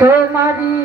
তোমারি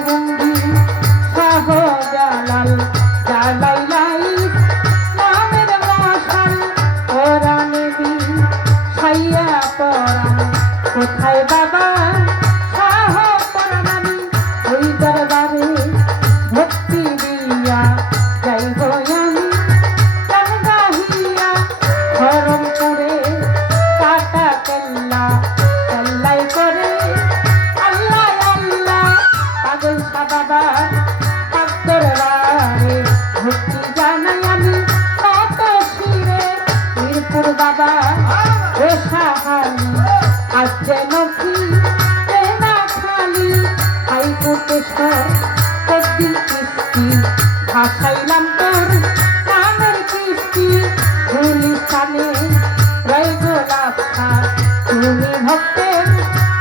বন্দি শাহ জালাল জালাইলাই নামের মশাল কোরআনে বি ছাইয়া পরাণ কোথায় বাবা শাহ পরাণানি ওই দরবারে ভক্তি দিয়া যাইব আমি গান গাহিয়া ধরমপুরে কাটা কেল্লা কেল্লাই করে আল্লাহ আল্লাহ পাগল শাহ বাবা দরবারে ভক্তি জানাই আমি কত শিরে মিরপুর বাবা ও সাহালি আজ যেন কি না খালি হাইকোর্টেশ্বর কদিন কিস্তি ভাসাইলাম তোর নামের কিস্তি গুলিস্তানে রইব লাভা তুমি ভক্তের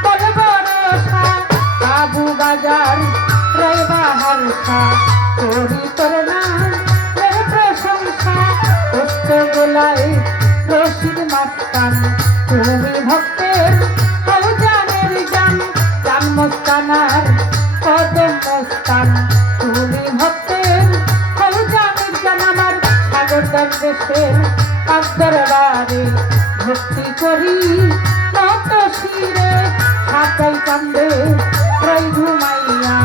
বলব রসা বাবু বাজার রইবা হালকা করি তোর নাম প্রশংসা পুষ্ট গোলায় রশিদ মাস্তান তুমি ভক্তের জানের জান জান মস্তানার কদম মস্তান তুমি ভক্তের জানের জান আমার সাগর দরবেশের পাক দরবারে ভক্তি করি নত শিরে সাকাই কান্দে রই ঘুমাইয়া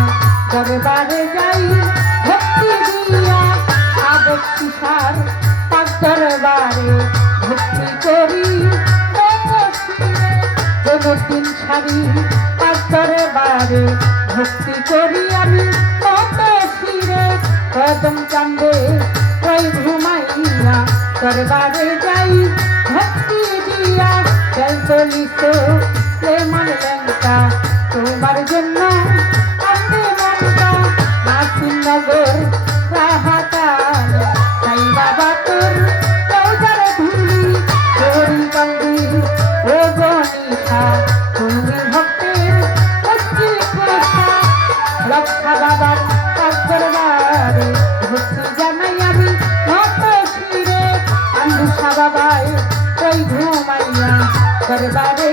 দরবারে যাই ভক্তি দিয়া আবেগ শিশার পাক দরবারে ভক্তি করি দিন সারি পাক দরবারে ভক্তি করি আমি কত শিরে কদম কান্দে ওই ঘুমাইয়া দরবারে যাই ভক্তি দিয়া জল চলিত প্রেমান লেঙ্কা তোমার জন্য কান্দে মনটা নাসিরনগর রাহাতাল তাই বাবা তোর রোজার ধুলি তোরি কান্দি ও গনিশা তুমি ভক্তের ভক্তি প্রসা লক্ষা বাবার দরবারে ভক্তি জানাই আমি নত শিরে আন্দুষা বাবায় ওই ঘুমাইয়া দরবারে